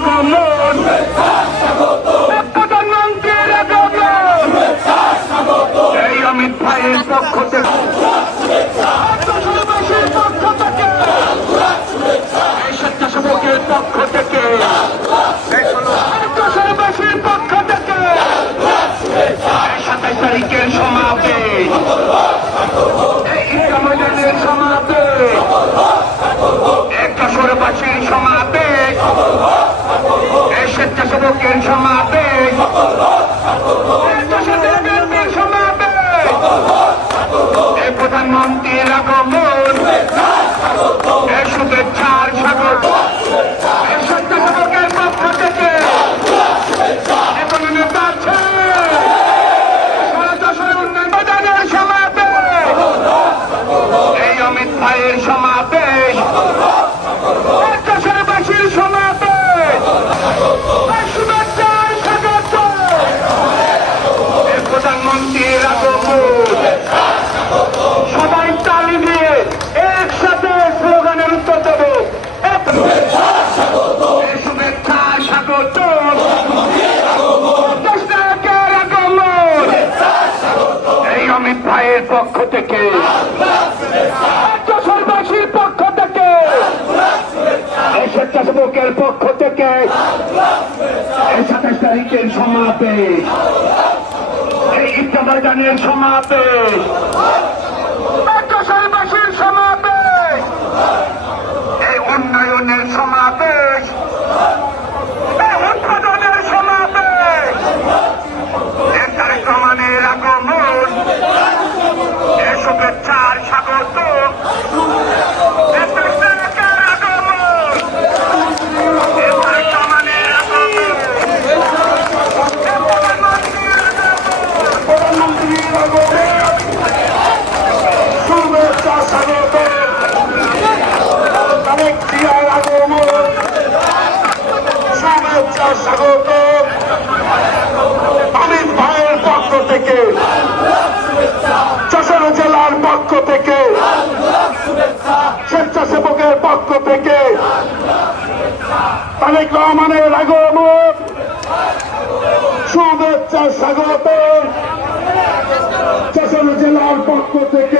আগমন, প্রধানমন্ত্রীর আগমন, এই অমিত ভাইয়ের পক্ষ থেকে, দেশবাসীর পক্ষ থেকে, এই স্বেচ্ছাসেবকের পক্ষ থেকে, দেশবাসীর পক্ষ থেকে, এই 27 তারিখের সমাবেশ, এই ঈদগাহ ময়দানের সমাবেশ, যশোরবাসীর সমাবেশ, এই স্বেচ্ছাসেবকের সমাবেশ, স্বেচ্ছাসেবকের সমাবেশ, এই প্রধানমন্ত্রীর আগমন, এই শুভেচ্ছার স্বাগত, এই স্বেচ্ছাসেবকের পক্ষ থেকে এখন নেতা আছে যশোর উন্নয়ন বাজারের সমাবেশ, এই অমিত ভাইয়ের সমাবেশ, দেশবাসীর সমাবেশ, শুভেচ্ছার স্বাগত, প্রধানমন্ত্রীর আগমন, সবাই তালি দিয়ে একসাথে স্লোগানের উত্তর দেব, শুভেচ্ছা স্বাগত, দেশনায়কের আগমন, এই অমিত ভাইয়ের পক্ষ থেকে, যশোরবাসীর পক্ষ থেকে, এই স্বেচ্ছাসেবকের পক্ষ থেকে, এই 27 তারিখের সমাবেশ, এই ঈদগাহ ময়দানের সমাবেশ, যশোরবাসীর সমাবেশ, এই উন্নয়নের সমাবেশ, এই উৎপাদনের সমাবেশ, এই তারেক রহমানের আগমন, এই শুভেচ্ছার স্বাগত, স্বাগত অমিত ভাইয়ের পক্ষ থেকে, যশোর জেলার পক্ষ থেকে, স্বেচ্ছাসেবকের পক্ষ থেকে, তারেক রহমানের আগমন, শুভেচ্ছা স্বাগত, যশোর জেলার পক্ষ থেকে।